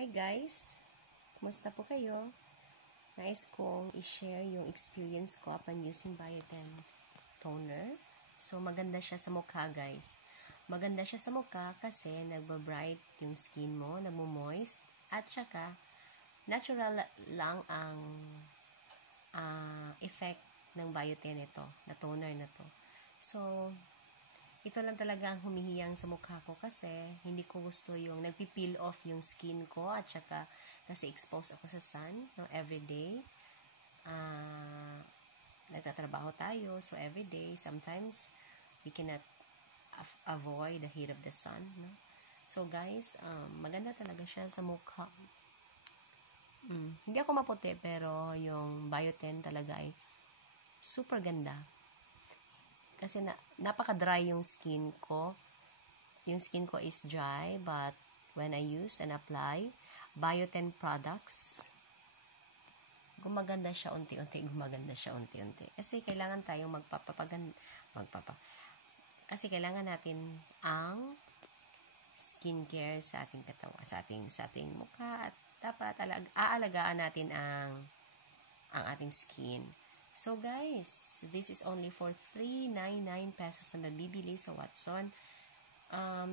Hi guys! Kumusta po kayo? Nais kong i-share yung experience ko upon using Biotin toner. So, maganda siya sa mukha guys. Maganda siya sa mukha kasi nagbabright yung skin mo, nagmo-moist, at saka natural lang ang effect ng Biotin ito, na toner na to. So, ito lang talaga ang humihiyang sa mukha ko kasi hindi ko gusto yung nagpipeel off yung skin ko at saka kasi exposed ako sa sun everyday. Nagtatrabaho tayo, so everyday, sometimes we cannot avoid the heat of the sun. No? So guys, maganda talaga siya sa mukha. Hindi ako maputi pero yung Biotin talaga ay super ganda. Kasi napaka-dry yung skin ko. Yung skin ko is dry, but when I use and apply Biotin products, gumaganda siya unti-unti, Kasi kailangan tayong kasi kailangan natin ang skincare sa ating katawan, sa ating mukha, at dapat aalagaan natin ang ating skin. So guys, this is only for 399 pesos na nabibili sa Watson.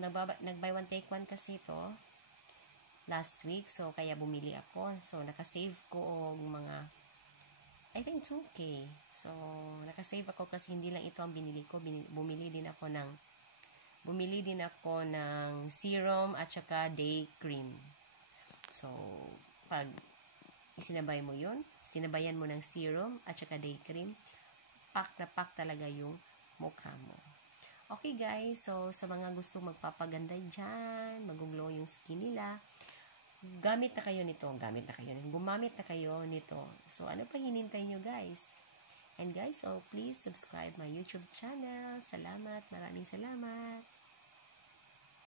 Nag-buy one take one kasi ito last week, so kaya bumili ako. So nakasave ko mga I think 2K. So nakasave ako kasi hindi lang ito ang binili ko. Bumili din ako ng serum at saka day cream. So pag sinabayan mo ng serum at saka day cream, pack na pack talaga yung mukha mo. Okay guys, so sa mga gustong magpapaganda dyan, mag-glow yung skin nila, gumamit na kayo nito. So ano pa hinintay nyo guys? And guys, so please subscribe my YouTube channel. Maraming salamat.